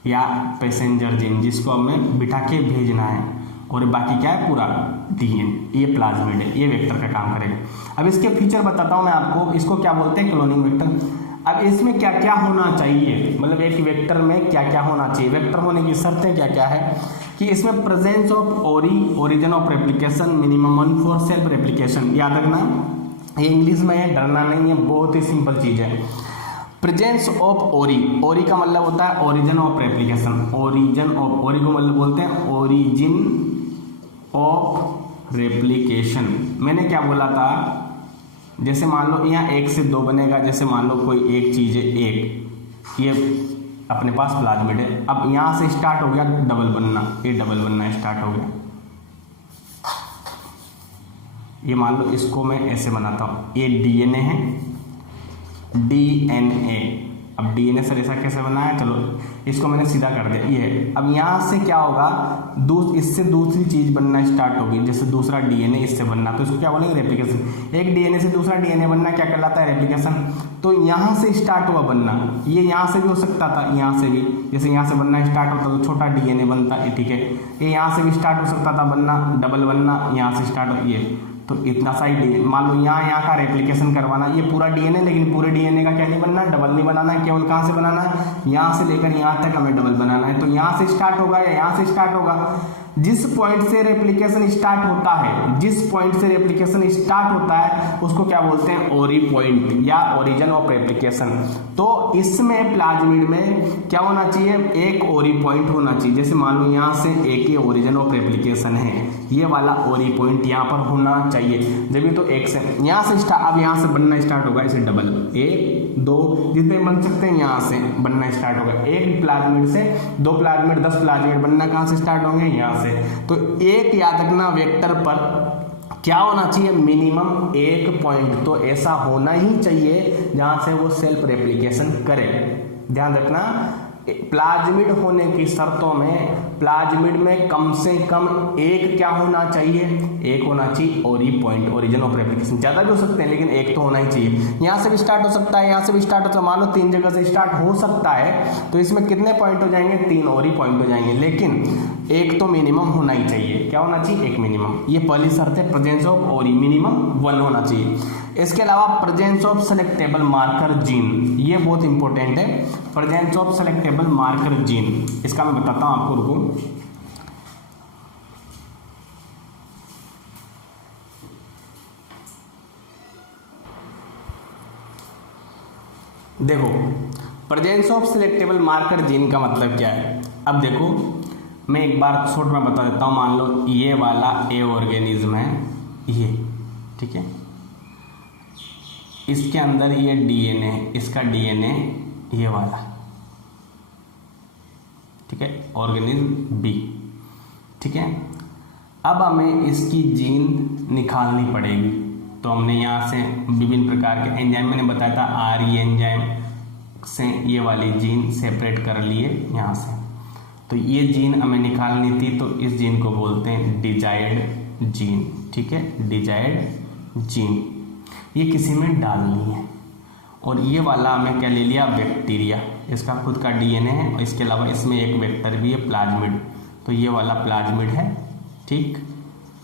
या पैसेंजर जीन, जिसको हमें बिठा के भेजना है। और बाकी क्या है, पूरा डीएनए, ये प्लाज्मिड है, ये वेक्टर का काम करेगा। अब इसके फीचर बताता हूँ मैं आपको, इसको क्या बोलते हैं, क्लोनिंग वेक्टर। अब इसमें क्या क्या होना चाहिए, मतलब एक वेक्टर में क्या क्या होना चाहिए, वेक्टर होने की शर्तें क्या क्या है कि इसमें presence of origin of replication, minimum 1 for self replication. याद रखना, ये इंग्लिश में है, डरना नहीं है, बहुत ही सिंपल चीज है। प्रेजेंस ऑफ ओरी का मतलब होता है origin of replication, origin of, ओरी को मतलब बोलते हैं ओरिजिन ऑफ रेप्लिकेशन। मैंने क्या बोला था, जैसे मान लो यहाँ 1 से 2 बनेगा, जैसे मान लो कोई एक चीज है, एक ये अपने पास प्लाज्मिड है। अब यहाँ से स्टार्ट हो गया डबल बनना, ये डबल बनना स्टार्ट हो गया। ये मान लो इसको मैं ऐसे बनाता हूँ, ये डीएनए है, डीएनए। अब डीएनए सर ऐसा कैसे बनाया, चलो इसको मैंने सीधा कर दिया, ये है। अब यहाँ से क्या होगा, इससे दूसरी चीज बनना स्टार्ट होगी, जैसे दूसरा डीएनए इससे बनना, तो इसको क्या बोलेंगे, रेप्लिकेशन। एक डीएनए से दूसरा डीएनए बनना क्या कहलाता है, रेप्लिकेशन। तो यहाँ से स्टार्ट हुआ बनना, ये यहाँ से भी हो सकता था, यहाँ से भी, जैसे यहाँ से बनना स्टार्ट होता तो छोटा डीएनए बनता है, ठीक है। ये यहाँ से भी स्टार्ट हो सकता था बनना, डबल बनना, यहाँ से स्टार्ट हो, ये तो इतना सा ही मान लो यहाँ का रेप्लिकेशन करवाना, ये पूरा डीएनए, लेकिन पूरे डीएनए का क्या नहीं बनना, डबल नहीं बनाना है, केवल कहाँ से बनाना है, यहाँ से लेकर यहाँ तक हमें डबल बनाना है। तो यहाँ से स्टार्ट होगा या यहाँ से स्टार्ट होगा, जिस पॉइंट से रेप्लिकेशन स्टार्ट होता है, जिस पॉइंट से रेप्लिकेशन स्टार्ट होता है उसको क्या बोलते हैं, ओरी पॉइंट या ओरिजिन ऑफ रेप्लिकेशन। तो इसमें प्लाज्मिड में क्या होना चाहिए, एक ओरी पॉइंट होना चाहिए। जैसे मान लो यहाँ से एक ही ओरिजिन ऑफ रेप्लिकेशन है, ये वाला ओरी पॉइंट यहाँ पर होना चाहिए, जब तो एक से यहाँ से स्टार्ट, अब यहाँ से बनना स्टार्ट होगा, इसे डबल 1 2 जितने बन सकते हैं यहाँ से बनना स्टार्ट होगा। एक प्लाज्मिड से 2 प्लाज्मिड 10 प्लाज्मिड बनना कहाँ से स्टार्ट होंगे, यहाँ से। तो एक याद रखना, वेक्टर पर क्या होना चाहिए, मिनिमम एक पॉइंट तो ऐसा होना ही चाहिए जहां से वो सेल्फ रेप्लिकेशन करे। ध्यान रखना, प्लाज्मिड होने की शर्तों में प्लाज्मिड में कम से कम एक क्या होना चाहिए, एक होना चाहिए ओरी पॉइंट, ओरिजिन ऑफ रेप्लिकेशन। ज्यादा भी हो सकते हैं लेकिन एक तो होना ही चाहिए। यहाँ से भी स्टार्ट हो सकता है, यहाँ से भी स्टार्ट हो सकता है, मान लो 3 जगह से स्टार्ट हो सकता है, तो इसमें कितने पॉइंट हो जाएंगे, 3 ओरी पॉइंट हो जाएंगे, लेकिन एक तो मिनिमम होना ही चाहिए। क्या होना चाहिए, एक मिनिमम। ये पहली शर्त है, प्रेजेंस ऑफ ओरी, मिनिमम 1 होना चाहिए। इसके अलावा presence of selectable marker gene, ये बहुत इंपॉर्टेंट है, presence of selectable marker gene. इसका मैं बताता हूं आपको, रुको। देखो, presence of selectable marker gene का मतलब क्या है। अब देखो, मैं एक बार शॉर्ट में बता देता हूँ। मान लो ये वाला ए ऑर्गेनिज्म है, ये ठीक है, इसके अंदर ये डीएनए, इसका डीएनए ये वाला, ठीक है, ऑर्गेनिज्म बी, ठीक है। अब हमें इसकी जीन निकालनी पड़ेगी, तो हमने यहाँ से विभिन्न प्रकार के एंजाइम, मैंने बताया था आरई एंजाइम से ये वाली जीन सेपरेट कर लिए यहाँ से। तो ये जीन हमें निकालनी थी, तो इस जीन को बोलते हैं डिजायर्ड जीन, ठीक है, डिजायर्ड जीन। ये किसी में डालनी है और ये वाला हमें क्या ले लिया, बैक्टीरिया, इसका खुद का डीएनए है और इसके अलावा इसमें एक वेक्टर भी है प्लाज्मिड, तो ये वाला प्लाज्मिड है, ठीक,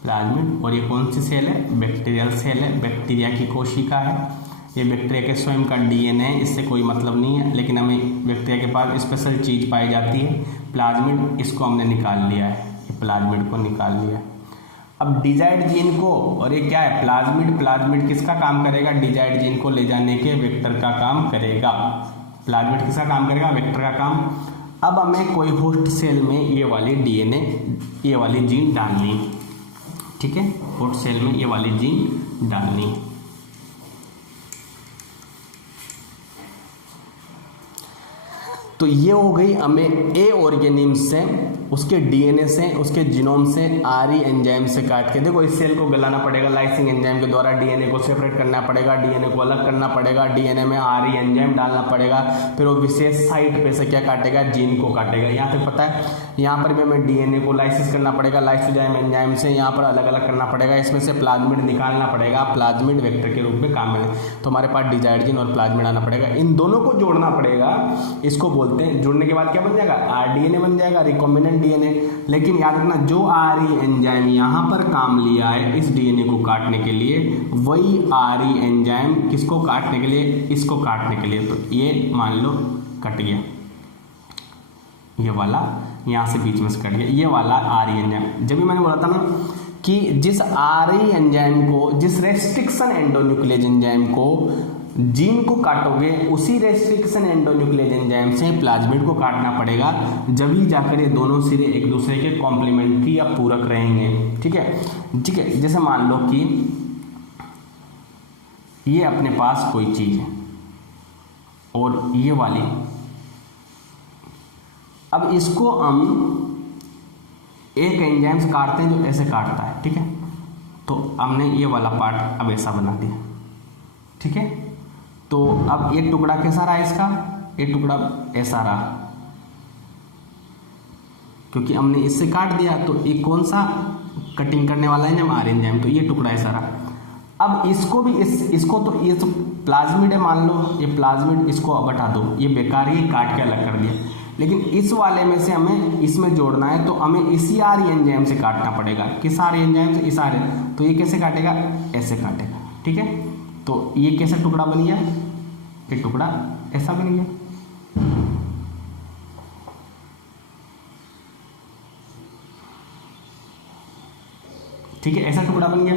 प्लाज्मिड। और ये कौन सी सेल है, बैक्टीरियल सेल है, बैक्टीरिया की कोशिका है। ये बैक्टीरिया के स्वयं का डीएनए है, इससे कोई मतलब नहीं है, लेकिन हमें बैक्टीरिया के पास स्पेशल चीज़ पाई जाती है प्लाज्मिड, इसको हमने निकाल लिया है, प्लाज्मिड को निकाल लिया है। अब डिजाइड जीन को, और ये क्या है, प्लाज्मिड, प्लाज्मिड किसका काम करेगा, डिजाइड जीन को ले जाने के वेक्टर का काम करेगा। प्लाज्मिड किसका काम करेगा, वेक्टर का काम। अब हमें कोई होस्ट सेल में ये वाली डीएनए, ये वाली जीन डालनी, ठीक है, होस्ट सेल में ये वाली जीन डालनी। तो ये हो गई हमें ए ऑर्गेनिम से, उसके डीएनए से, उसके जीनोम से आरई एंजाइम से काट के, देखो इस सेल को गलाना पड़ेगा, लाइसिंग एंजाइम के द्वारा डीएनए को सेपरेट करना पड़ेगा, डीएनए को अलग करना पड़ेगा, डीएनए में आरई एंजाइम डालना पड़ेगा, फिर वो विशेष साइट पे से क्या काटेगा, जीन को काटेगा। यहाँ तक पता है। यहाँ पर भी हमें डीएनए को लाइसिस करना पड़ेगा, लाइसोजाइम एंजाइम से, यहाँ पर अलग अलग करना पड़ेगा, इसमें से प्लाज्मिड निकालना पड़ेगा, प्लाज्मिड वेक्टर के रूप में काम में, तो हमारे पास डिजाइड जीन और प्लाज्मिड आना पड़ेगा, इन दोनों को जोड़ना पड़ेगा। इसको बोलते हैं, जुड़ने के बाद क्या बन जाएगा, आरडीएनए बन जाएगा, रिकॉम्बिनेंट डीएनए। लेकिन याद रखना, जो आरई एंजाइम यहाँ पर काम लिया है इस डीएनए को काटने के लिए, वही आरई एंजाइम किसको काटने के लिए, इसको काटने के लिए। तो ये मान लो कट गया, ये वाला यहाँ से बीच में से कट गया, ये वाला आरई एंजाइम। जब भी मैंने बोला था ना कि जिस आरई एंजाइम को, जिस रेस्ट्रिक्शन एंडोन्यूक्लियेज एंजाइम को जीन को काटोगे, उसी रेस्ट्रिक्शन एंडोन्यूक्लियेज एंजाइम से प्लाज्मिड को काटना पड़ेगा, जब ही जाकर ये दोनों सिरे एक दूसरे के कॉम्प्लीमेंट्री या पूरक रहेंगे, ठीक है, ठीक है। जैसे मान लो कि ये अपने पास कोई चीज है और ये वाली, अब इसको हम एक एंजाइम से काटते हैं जो ऐसे काटता है, ठीक है, तो हमने ये वाला पार्ट अब ऐसा बना दिया, ठीक है। तो अब एक टुकड़ा कैसा रहा इसका, एक टुकड़ा ऐसा रहा, क्योंकि हमने इससे काट दिया, तो ये कौन सा कटिंग करने वाला है ना, आरई एंजाइम, तो ये टुकड़ा ऐसा रहा। अब इसको भी इसको, तो ये तो प्लाज्मिड है, मान लो ये प्लाज्मिड, इसको अब हटा दो, ये बेकार ही काट के अलग कर दिया। लेकिन इस वाले में से हमें इसमें जोड़ना है, तो हमें इसी आरई एंजाइम से काटना पड़ेगा। किस आरई एंजाइम से, इस आरई, तो ये कैसे काटेगा, ऐसे काटेगा, ठीक है। तो ये कैसा टुकड़ा बन गया, ये टुकड़ा ऐसा बन गया, ठीक है, ऐसा टुकड़ा बन गया।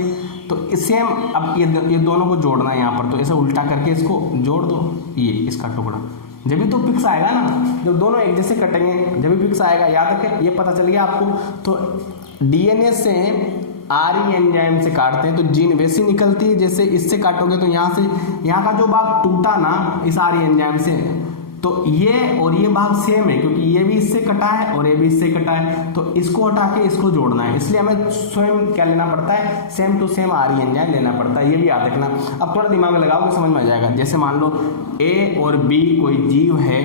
तो सेम अब ये दोनों को जोड़ना है यहाँ पर, तो ऐसे उल्टा करके इसको जोड़ दो, ये इसका टुकड़ा, जब भी तो पिक्स आएगा ना, जब दोनों एक जैसे कटेंगे, जब भी पिक्स आएगा, याद रखें, ये पता चल गया आपको। तो डीएनए से आरई एंजाइम से काटते हैं तो जीन वैसी निकलती है जैसे इससे काटोगे, तो यहाँ से, यहाँ का जो भाग टूटा ना इस आरई एंजाइम से, तो ये और ये भाग सेम है, क्योंकि ये भी इससे कटा है और ये भी इससे कटा है, तो इसको हटा के इसको जोड़ना है, इसलिए हमें स्वयं क्या लेना पड़ता है, same to same RE enzyme लेना पड़ता है, ये भी याद रखना। अब थोड़ा दिमाग में लगाओगे समझ में आ जाएगा। जैसे मान लो ए और बी कोई जीव है,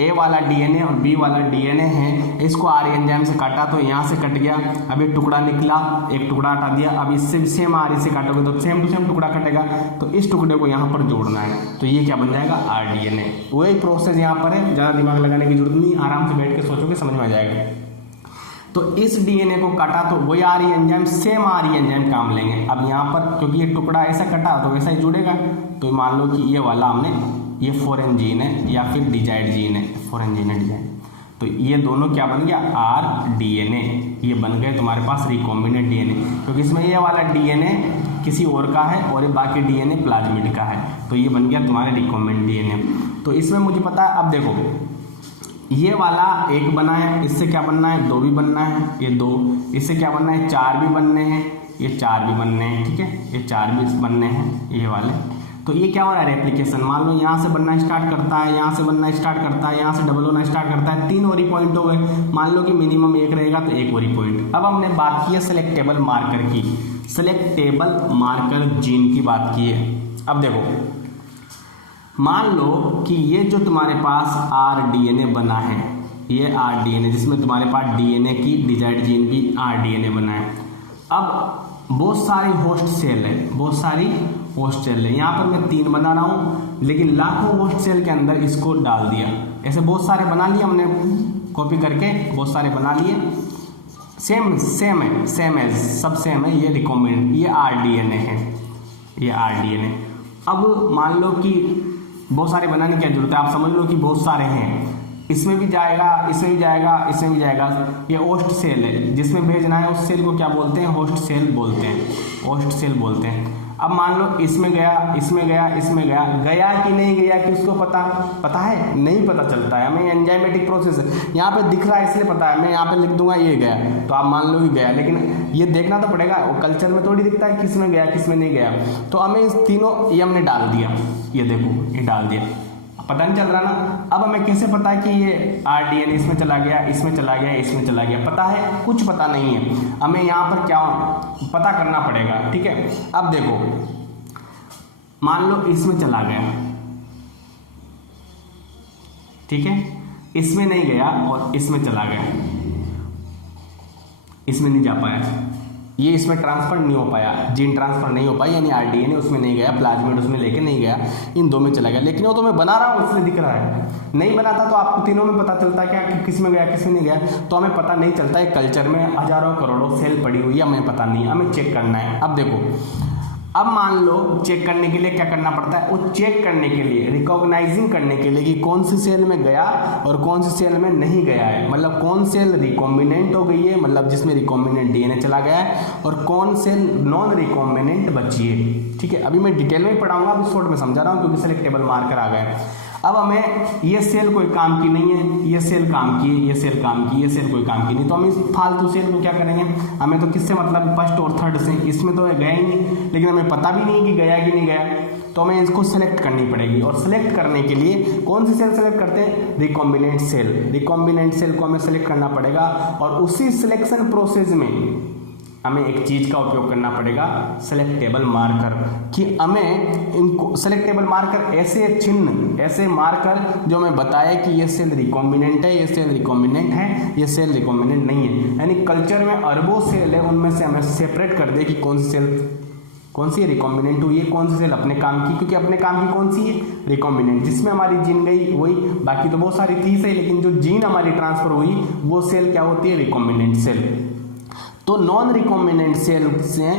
ए वाला डीएनए और बी वाला डीएनए है, इसको आरई एंजाइम से काटा तो यहाँ से कट गया, अब एक टुकड़ा निकला, एक टुकड़ा हटा दिया, अब इससे सेम आरई से काटोगे तो सेम टू सेम टुकड़ा कटेगा, तो इस टुकड़े को यहाँ पर जोड़ना है, तो ये क्या बन जाएगा, आरडीएनए। वही प्रोसेस यहाँ पर है, ज़्यादा दिमाग लगाने की जरूरत नहीं, आराम से बैठ के सोचोगे समझ में आ जाएगा। तो इस डीएनए को काटा तो वही आरई एंजाइम, सेम आरई एंजाइम काम लेंगे। अब यहाँ पर क्योंकि ये टुकड़ा ऐसा कटा तो वैसा ही जुड़ेगा, तो मान लो कि ये वाला हमने, ये फॉरेन जीन है या फिर डिजाइड जीन है, फॉरेन जीन है डिजाइड, तो ये दोनों क्या बन गया, आरडीएनए, ये बन गए तुम्हारे पास रिकॉम्बिनेंट डीएनए, क्योंकि इसमें ये वाला डीएनए किसी और का है और ये बाकी डीएनए प्लाज्मिड का है, तो ये बन गया तुम्हारे रिकॉम्बिनेंट डीएनए। तो इसमें मुझे पता है, अब देखो ये वाला एक बना है, इससे क्या बनना है, दो भी बनना है, ये दो, इससे क्या बनना है, चार भी बनने हैं, ये चार भी बनने हैं, ठीक है, ये चार भी बनने हैं ये वाले। तो ये क्या हो रहा है, रेप्लिकेशन, मान लो यहाँ से बनना स्टार्ट करता है, यहाँ से बनना स्टार्ट करता है, यहाँ से डबल होना स्टार्ट करता है, 3 ओरी पॉइंट हो गए, मान लो कि मिनिमम 1 रहेगा तो 1 ओरी पॉइंट। अब हमने बात की है सिलेक्टेबल मार्कर की, सिलेक्टेबल मार्कर जीन की बात की है। अब देखो मान लो कि ये जो तुम्हारे पास आरडीएनए बना है, ये आरडीएनए जिसमें तुम्हारे पास डीएनए की डिजाइड जीन भी आरडीएनए बना है। अब बहुत सारी होस्ट सेल है, बहुत सारी होस्ट सेल है, यहाँ पर मैं 3 बना रहा हूँ, लेकिन लाखों होस्ट सेल के अंदर इसको डाल दिया। ऐसे बहुत सारे बना लिए हमने, कॉपी करके बहुत सारे बना लिए। सेम है, सब सेम है। ये रिकॉम्बिनेंट, ये आरडीएनए है, ये आरडीएनए। अब मान लो कि बहुत सारे बनाने की क्या जरूरत है, आप समझ लो कि बहुत सारे हैं, इसमें भी जाएगा, इसमें भी जाएगा, इसमें भी जाएगा। ये होस्ट सेल है, जिसमें भेजना है उस सेल को क्या बोलते हैं, होस्ट सेल बोलते हैं, होस्ट सेल बोलते हैं। अब मान लो इसमें गया, इसमें गया, इसमें गया, गया कि नहीं गया कि उसको पता है, नहीं पता चलता है हमें। एंजाइमेटिक प्रोसेस है, यहाँ पे दिख रहा है इसलिए पता है, मैं यहाँ पे लिख दूंगा ये गया, तो आप मान लो कि गया, लेकिन ये देखना तो पड़ेगा, वो कल्चर में थोड़ी दिखता है किसमें गया किसमें नहीं गया। तो हमें इस तीनों, ये हमने डाल दिया, ये देखो ये डाल दिया, पता नहीं चल रहा ना। अब हमें कैसे पता है कि ये आरडीएनए इसमें चला गया, इसमें चला गया, इसमें चला गया, पता है? कुछ पता नहीं है, हमें यहाँ पर क्या पता करना पड़ेगा, ठीक है। अब देखो, मान लो इसमें चला गया, ठीक है, इसमें नहीं गया और इसमें चला गया, इसमें नहीं जा पाया, ये इसमें ट्रांसफर नहीं हो पाया, जीन ट्रांसफर नहीं हो पाया, यानी आरडीएनए उसमें नहीं गया, प्लाज्मिड उसमें लेके नहीं गया, इन दो में चला गया। लेकिन वो तो मैं बना रहा हूँ इसलिए दिख रहा है, नहीं बनाता तो आपको तीनों में पता चलता क्या कि किस में गया किस में नहीं गया, तो हमें पता नहीं चलता है। कल्चर में हजारों करोड़ों सेल पड़ी हुई है, हमें पता नहीं, हमें चेक करना है। अब देखो, अब मान लो चेक करने के लिए क्या करना पड़ता है, वो चेक करने के लिए, रिकॉग्नाइजिंग करने के लिए कि कौन सी सेल में गया और कौन सी सेल में नहीं गया है, मतलब कौन सेल रिकॉम्बिनेंट हो गई है, मतलब जिसमें रिकॉम्बिनेंट डीएनए चला गया है, और कौन सेल नॉन रिकॉम्बिनेंट बची है, ठीक है। अभी मैं डिटेल में पढ़ाऊंगा, अभी शॉर्ट में समझा रहा हूँ क्योंकि सेलेक्टेबल मार्कर आ गए। अब हमें ये सेल कोई काम की नहीं है, ये सेल काम की, ये सेल काम की, ये सेल कोई काम की नहीं, तो हम इस फालतू सेल को क्या करेंगे, हमें तो किससे मतलब, फर्स्ट और थर्ड से, इसमें तो गया ही नहीं, लेकिन हमें पता भी नहीं कि गया कि नहीं गया, तो हमें इसको सेलेक्ट करनी पड़ेगी। और सेलेक्ट करने के लिए कौन सी सेल सेलेक्ट करते हैं, रिकॉम्बिनेंट सेल, रिकॉम्बिनेंट सेल को हमें सेलेक्ट करना पड़ेगा। और उसी सिलेक्शन प्रोसेस में हमें एक चीज का उपयोग करना पड़ेगा, सेलेक्टेबल मार्कर, कि हमें इनको सेलेक्टेबल मार्कर, ऐसे चिन्ह, ऐसे मार्कर जो हमें बताए कि ये सेल रिकॉम्बिनेंट है, ये सेल रिकॉम्बिनेंट है, ये सेल रिकॉम्बिनेंट नहीं है। यानी कल्चर में अरबों सेल है, उनमें से हमें सेपरेट कर दे कि कौन सी सेल कौन सी रिकॉम्बिनेंट हुई है, कौन सी सेल अपने काम की, क्योंकि अपने काम की कौन सी है, रिकॉम्बिनेंट, जिसमें हमारी जीन गई वही, बाकी तो बहुत सारी थी सही, लेकिन जो जीन हमारी ट्रांसफर हुई वो सेल क्या होती है, रिकॉम्बिनेंट सेल। तो नॉन रिकॉम्बिनेंट सेल से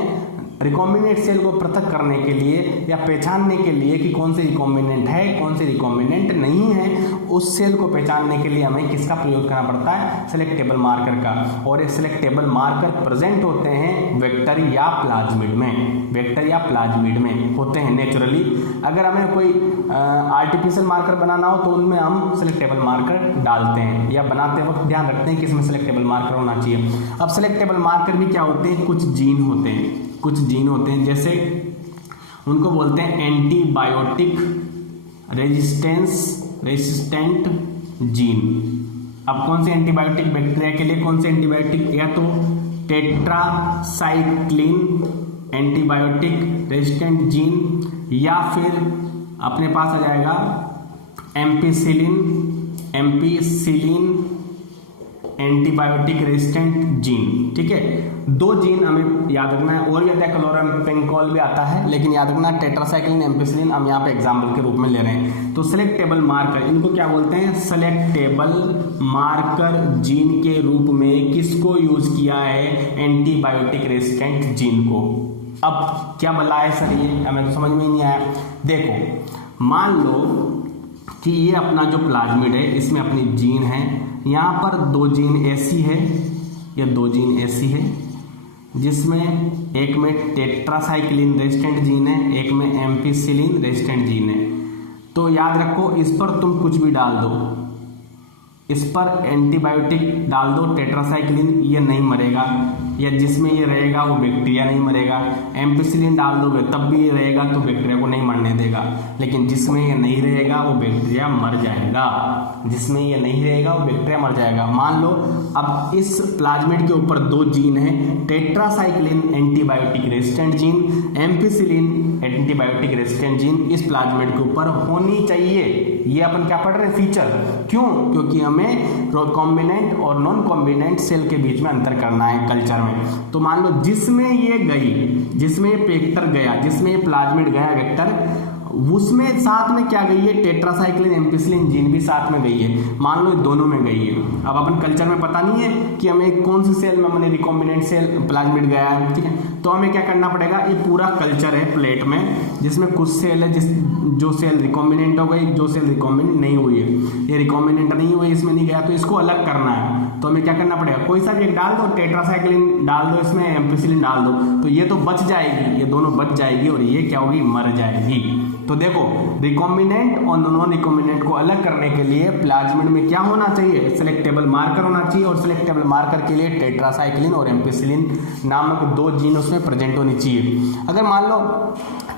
रिकॉम्बिनेंट सेल को पृथक करने के लिए या पहचानने के लिए कि कौन से रिकॉम्बिनेंट है कौन से रिकॉम्बिनेंट नहीं है, उस सेल को पहचानने के लिए हमें किसका प्रयोग करना पड़ता है, सेलेक्टेबल मार्कर का। और ये सेलेक्टेबल मार्कर प्रेजेंट होते हैं वेक्टर या प्लाज्मिड में, वेक्टर या प्लाज्मिड में होते हैं नेचुरली। अगर हमें कोई आर्टिफिशियल मार्कर बनाना हो तो उनमें हम सेलेक्टेबल मार्कर डालते हैं, या बनाते वक्त ध्यान रखते हैं कि इसमें सेलेक्टेबल मार्कर होना चाहिए। अब सेलेक्टेबल मार्कर भी क्या होते हैं, कुछ जीन होते हैं, कुछ जीन होते हैं, जैसे उनको बोलते हैं एंटीबायोटिक रेजिस्टेंट जीन। अब कौन से एंटीबायोटिक, बैक्टीरिया के लिए कौन से एंटीबायोटिक, या तो टेट्रासाइक्लिन एंटीबायोटिक रेजिस्टेंट जीन, या फिर अपने पास आ जाएगा एम्पिसिलिन एंटीबायोटिक रेजिस्टेंट जीन, ठीक है। दो जीन हमें याद रखना है, और भी आता है क्लोरामफेनिकोल भी आता है, लेकिन याद रखना टेट्रासाइक्लिन एम्पिसिलिन हम यहाँ पे एग्जाम्पल के रूप में ले रहे हैं। तो सेलेक्टेबल मार्कर, इनको क्या बोलते हैं, सेलेक्टेबल मार्कर जीन के रूप में किसको यूज किया है, एंटीबायोटिक रेजिस्टेंट जीन को। अब क्या बोला है सर, ये हमें तो समझ में ही नहीं आया। देखो, मान लो कि ये अपना जो प्लाज्मिड है इसमें अपनी जीन है, यहाँ पर दो जीन ऐसी है, या दो जीन ऐसी है, जिसमें एक में टेट्रासाइक्लिन रेजिस्टेंट जीन है, एक में एम्पिसिलिन रेजिस्टेंट जीन है। तो याद रखो, इस पर तुम कुछ भी डाल दो, इस पर एंटीबायोटिक डाल दो, टेट्रासाइक्लिन ये नहीं मरेगा, या जिसमें ये रहेगा वो बैक्टीरिया नहीं मरेगा। एम्पिसिलिन डाल दोगे तब भी ये रहेगा तो बैक्टीरिया को नहीं मरने देगा, लेकिन जिसमें ये नहीं रहेगा वो बैक्टीरिया मर जाएगा, जिसमें ये नहीं रहेगा वो बैक्टीरिया मर जाएगा। मान लो अब इस प्लाज्मिड के ऊपर दो जीन है, tetracycline antibiotic resistant gene, ampicillin antibiotic resistant gene इस प्लाज्मिड के ऊपर होनी चाहिए। ये अपन क्या पढ़ रहे हैं, फीचर। क्यों? क्योंकि हमें कॉम्बिनेंट और नॉन कॉम्बिनेंट सेल के बीच में अंतर करना है कल्चर में। तो मान लो जिसमें ये गई, जिसमें ये वेक्टर गया, जिसमें ये प्लाज्मिड गया वेक्टर, उसमें साथ में क्या गई है, टेट्रासाइक्लिन एम्पिसिलिन जीन भी साथ में गई है। मान लो दोनों में गई है। अब अपन कल्चर में पता नहीं है कि हमें कौन सी सेल में हमने रिकॉम्बिनेंट सेल प्लाज्मिड गया है, ठीक है। तो हमें क्या करना पड़ेगा, ये पूरा कल्चर है प्लेट में, जिसमें कुछ सेल है जो सेल रिकॉम्बिनेंट हो गई, जो सेल रिकॉम्बिनेंट नहीं हुई है, ये रिकॉम्बिनेंट नहीं हुई, इसमें नहीं गया, तो इसको अलग करना है। तो हमें क्या करना पड़ेगा, कोई सा भी एक डाल दो, टेट्रासाइक्लिन डाल दो, इसमें एम्पिसिलिन डाल दो, तो ये तो बच जाएगी, ये दोनों बच जाएगी और ये क्या होगी, मर जाएगी। तो देखो रिकॉम्बिनेंट और नॉन रिकॉम्बिनेंट को अलग करने के लिए प्लाज्मिड में क्या होना चाहिए, सिलेक्टेबल मार्कर होना चाहिए, और सिलेक्टेबल मार्कर के लिए टेट्रासाइक्लिन और एम्पिसिलिन नामक दो जीन उसमें प्रेजेंट होनी चाहिए। अगर मान लो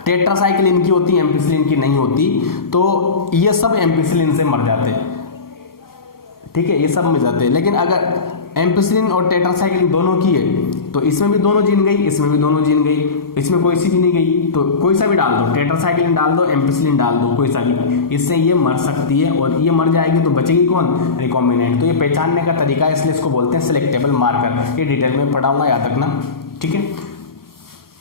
टेट्रासाइक्लिन की होती, एम्पिसिलिन की नहीं होती, तो ये सब एम्पिसिलिन से मर जाते, ठीक है, ये सब मर जाते हैं। लेकिन अगर एम्पिसिलिन और टेट्रासाइक्लिन दोनों की है, तो इसमें भी दोनों जीन गई, इसमें भी दोनों जीन गई, इसमें कोई सी भी नहीं गई, तो कोई सा भी डाल दो, टेट्रासाइक्लिन डाल दो, एम्पिसिलिन डाल दो, कोई सा भी, इससे ये मर सकती है। और ये मर जाएगी तो बचेगी कौन, रिकॉम्बिनेंट। तो ये पहचानने का तरीका है, इसलिए इसको बोलते हैं सिलेक्टेबल मार्कर। ये डिटेल में पढ़ाऊंगा, याद रखना, ठीक है।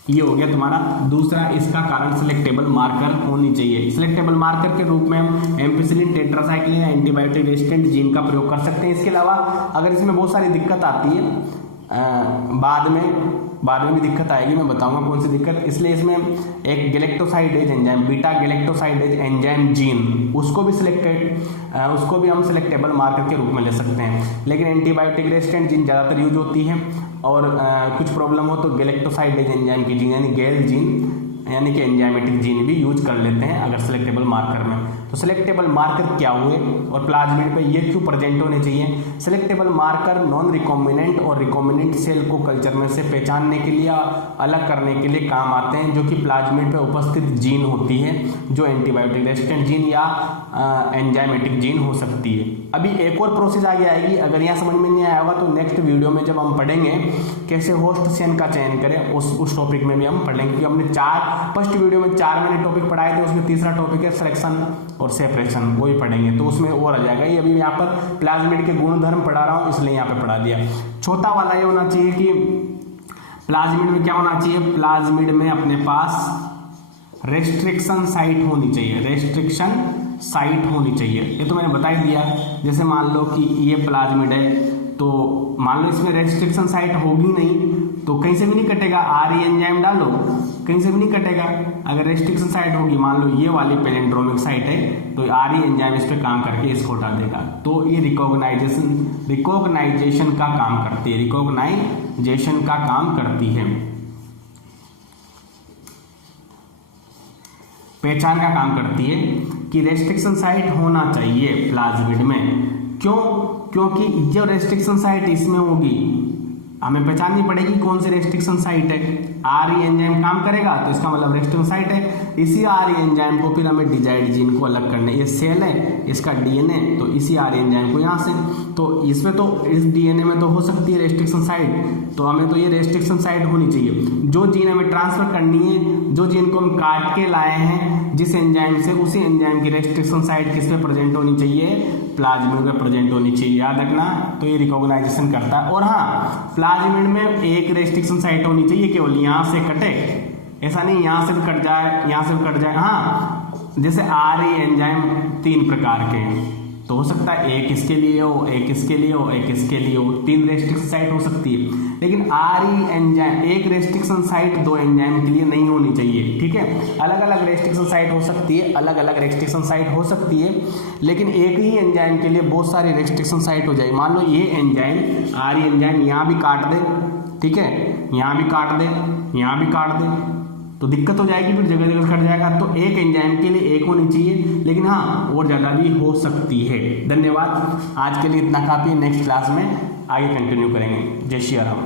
ये हो गया तुम्हारा दूसरा, इसका कारण सिलेक्टेबल मार्कर होनी चाहिए। सिलेक्टेबल मार्कर के रूप में हम एम्पिसिलिन, टेट्रासाइक्लिन या एंटीबायोटिक रेजिस्टेंट जीन का प्रयोग कर सकते हैं। इसके अलावा अगर इसमें बहुत सारी दिक्कत आती है, बाद में भी दिक्कत आएगी, मैं बताऊंगा कौन सी दिक्कत, इसलिए इसमें एक galactosidase enzyme, beta galactosidase enzyme gene, उसको भी हम सिलेक्टेबल मार्कर के रूप में ले सकते हैं। लेकिन एंटीबायोटिक रेजिस्टेंट जीन ज़्यादातर यूज होती है, और कुछ प्रॉब्लम हो तो गैलेक्टोसाइडेज एंजाइम की जीन यानी गैल जीन यानी कि एंजाइमेटिक जीन भी यूज कर लेते हैं अगर सिलेक्टेबल मार्कर में। तो सिलेक्टेबल मार्कर क्या हुए और प्लाज्मिड पे ये क्यों प्रेजेंट होने चाहिए। सिलेक्टेबल मार्कर नॉन रिकॉम्बिनेंट और रिकॉम्बिनेंट सेल को कल्चर में से पहचानने के लिए, अलग करने के लिए काम आते हैं, जो कि प्लाज्मिड पे उपस्थित जीन होती है, जो एंटीबायोटिक रेजिस्टेंट जीन या एंजाइमेटिक जीन हो सकती है। अभी एक और प्रोसेस आगे आएगी, अगर यहाँ समझ में नहीं आया होगा तो नेक्स्ट वीडियो में जब हम पढ़ेंगे कैसे होस्ट सेल का चयन करें, उस टॉपिक में भी हम पढ़ेंगे, क्योंकि हमने फर्स्ट वीडियो में 4 मैंने टॉपिक पढ़ाए थे, उसमें तीसरा टॉपिक है सिलेक्शन और सेपरेशन, वो भी पढ़ेंगे, तो उसमें और आ जाएगा। ये अभी यहाँ पर प्लाज्मिड के गुणधर्म पढ़ा रहा हूँ, इसलिए यहाँ पे पढ़ा दिया। चौथा वाला ये होना चाहिए कि प्लाज्मिड में क्या होना चाहिए, प्लाज्मिड में अपने पास रेस्ट्रिक्शन साइट होनी चाहिए, रेस्ट्रिक्शन साइट होनी चाहिए। ये तो मैंने बता ही दिया। जैसे मान लो कि ये प्लाज्मिड है, तो मान लो इसमें रेस्ट्रिक्शन साइट होगी नहीं, तो कहीं से भी नहीं कटेगा, आरई एंजाइम डालो कहीं से भी नहीं कटेगा। अगर रेस्ट्रिक्शन साइट होगी, मान लो ये वाली पैलिंड्रोमिक साइट है, तो आरई एंजाइम इस पे काम करके इसको हटा देगा। तो ये रिकॉग्नाइजेशन का काम करती है, रिकॉग्नाइजेशन का काम करती है, पहचान का काम करती है कि रेस्ट्रिक्शन साइट होना चाहिए प्लाज्मिड में। क्यों? क्योंकि जो रेस्ट्रिक्शन साइट इसमें होगी, हमें पहचाननी पड़ेगी कौन सी रेस्ट्रिक्शन साइट है। आरई एंजाइम काम करेगा तो इसका मतलब रेस्ट्रिक्शन साइट है। इसी आरई एंजाइम को फिर हमें डिजाइड जीन को अलग करना है। ये सेल है, इसका डीएनए, तो इसी आरई एंजाइम को यहाँ से, तो इसमें तो इस डीएनए में तो हो सकती है रेस्ट्रिक्शन साइट, तो हमें तो ये रेस्ट्रिक्शन साइट होनी चाहिए। जो जीन हमें ट्रांसफर करनी है, जो जीन को हम काट के लाए हैं जिस एंजाइम से, उसी एंजाइम की रेस्ट्रिक्शन साइट किस पे प्रेजेंट होनी चाहिए, प्लाज्मिड में प्रेजेंट होनी चाहिए, याद रखना। तो ये रिकॉग्नाइजेशन करता है। और हाँ, प्लाज्मिड में एक रेस्ट्रिक्शन साइट होनी चाहिए, केवल यहाँ से कटे, ऐसा नहीं यहाँ से भी कट जाए, यहाँ से भी कट जाए। हाँ, जैसे आरई एंजाइम 3 प्रकार के हैं, तो हो सकता है एक इसके लिए हो, एक इसके लिए हो, एक इसके लिए हो, 3 रेस्ट्रिक्शन साइट हो सकती है। लेकिन आरई एंजाइम एक रेस्ट्रिक्शन साइट 2 एंजाइम के लिए नहीं होनी चाहिए, ठीक है। अलग अलग रेस्ट्रिक्शन साइट हो सकती है, अलग अलग रेस्ट्रिक्शन साइट हो सकती है, लेकिन एक ही एंजाइम के लिए बहुत सारी रेस्ट्रिक्शन साइट हो जाएगी। मान लो ये एंजाइम, आरई एंजाइम यहाँ भी काट दे, ठीक है, यहाँ भी काट दे, यहाँ भी काट दे, तो दिक्कत हो जाएगी, फिर जगह जगह कट जाएगा। तो एक एंजाइम के लिए एक होनी चाहिए, लेकिन हाँ और ज़्यादा भी हो सकती है। धन्यवाद, आज के लिए इतना काफ़ी है। नेक्स्ट क्लास में आगे कंटिन्यू करेंगे। जय श्री राम।